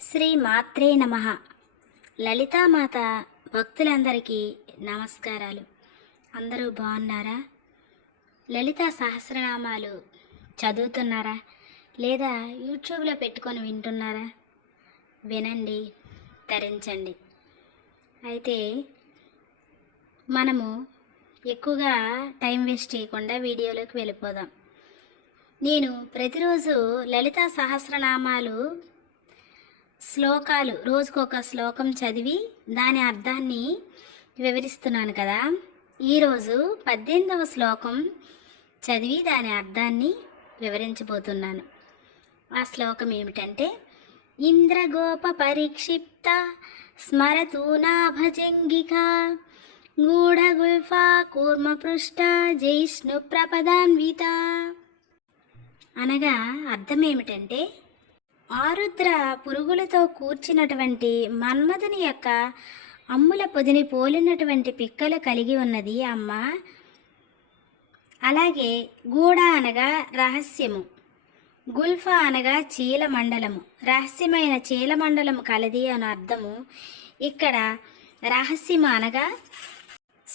శ్రీ మాత్రే నమః. లలితామాత భక్తులందరికీ నమస్కారాలు. అందరూ బాగున్నారా? లలితా సహస్రనామాలు చదువుతున్నారా? లేదా యూట్యూబ్లో పెట్టుకొని వింటున్నారా? వినండి, తరించండి. అయితే మనము ఎక్కువగా టైం వేస్ట్ చేయకుండా వీడియోలోకి వెళ్ళిపోదాం. నేను ప్రతిరోజు లలితా సహస్రనామాలు శ్లోకాలు రోజుకొక శ్లోకం చదివి దాని అర్థాన్ని వివరిస్తున్నాను కదా. ఈరోజు 18వ శ్లోకం చదివి దాని అర్థాన్ని వివరించబోతున్నాను. ఆ శ్లోకం ఏమిటంటే, ఇంద్రగోప పరిక్షిప్త స్మరతూ నాభజంగిక గూఢగుల్ఫా కూర్మపృష్ట జైష్ణు ప్రపదాన్విత. అనగా అర్థం ఏమిటంటే, ఆరుద్ర పురుగులతో కూర్చినటువంటి మన్మధుని యొక్క అమ్ముల పొదిని పోలినటువంటి పిక్కలు కలిగి ఉన్నది అమ్మ. అలాగే గూఢ అనగా రహస్యము, గుల్ఫా అనగా చీలమండలము, రహస్యమైన చీలమండలము కలది అని అర్థము. ఇక్కడ రహస్యము అనగా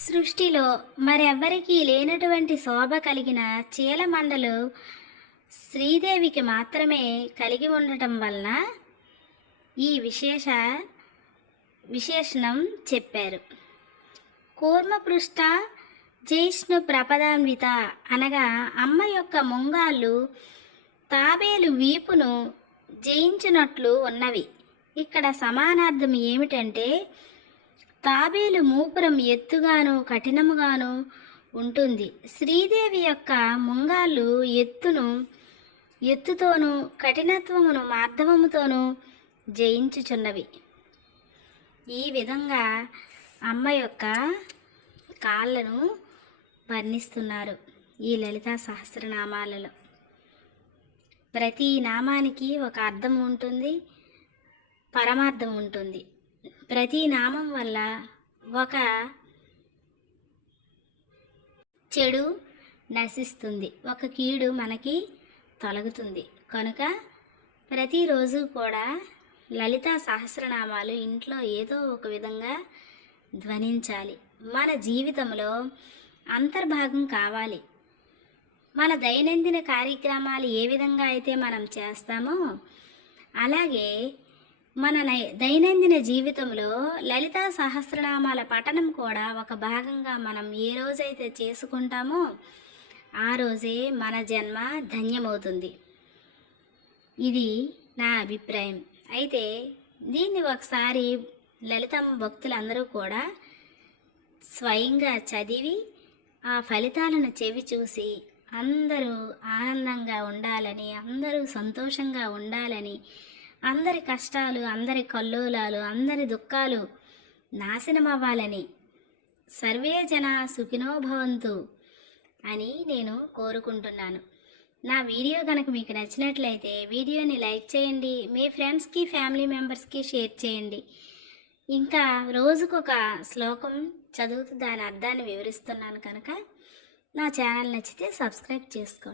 సృష్టిలో మరెవ్వరికీ లేనటువంటి శోభ కలిగిన చీలమండలు శ్రీదేవికి మాత్రమే కలిగి ఉండటం వలన ఈ విశేషణం చెప్పారు. కూర్మపృష్ట జైష్ణు ప్రపదాన్విత అనగా అమ్మ యొక్క ముంగాళ్ళు తాబేలు వీపును జయించినట్లు ఉన్నవి. ఇక్కడ సమానార్థం ఏమిటంటే, తాబేలు మూపురం ఎత్తుగాను కఠినముగాను ఉంటుంది. శ్రీదేవి యొక్క ముంగాళ్ళు ఎత్తుతోనూ కఠినత్వమును మార్ధవముతోనూ జయించుచున్నవి. ఈ విధంగా అమ్మ యొక్క కాళ్ళను వర్ణిస్తున్నారు ఈ లలితా సహస్రనామాలలో. ప్రతి నామానికి ఒక అర్థం ఉంటుంది, పరమార్థం ఉంటుంది. ప్రతి నామం వల్ల ఒక చెడు నశిస్తుంది, ఒక కీడు మనకి తొలగుతుంది. కనుక ప్రతిరోజు కూడా లలితా సహస్రనామాలు ఇంట్లో ఏదో ఒక విధంగా ధ్వనించాలి. మన జీవితంలో అంతర్భాగం కావాలి. మన దైనందిన కార్యక్రమాలు ఏ విధంగా అయితే మనం చేస్తామో అలాగే మన దైనందిన జీవితంలో లలితా సహస్రనామాల పఠనం కూడా ఒక భాగంగా మనం ఏ రోజైతే చేసుకుంటామో ఆ రోజే మన జన్మ ధన్యమవుతుంది. ఇది నా అభిప్రాయం. అయితే దీన్ని ఒకసారి లలితం భక్తులందరూ కూడా స్వయంగా చదివి ఆ ఫలితాలను చెవి చూసి అందరూ ఆనందంగా ఉండాలని, అందరూ సంతోషంగా ఉండాలని, అందరి కష్టాలు, అందరి కల్లోలాలు, అందరి దుఃఖాలు నాశనం అవ్వాలని, సర్వే జన సుఖినో భవంతు అని నేను కోరుకుంటున్నాను. నా వీడియో కనుక మీకు నచ్చినట్లయితే వీడియోని లైక్ చేయండి, మీ ఫ్రెండ్స్కి ఫ్యామిలీ మెంబర్స్కి షేర్ చేయండి. ఇంకా రోజుకొక శ్లోకం చదువుతూ దాని అర్థాన్ని వివరిస్తున్నాను కనుక నా ఛానల్ నచ్చితే సబ్స్క్రైబ్ చేసుకోండి.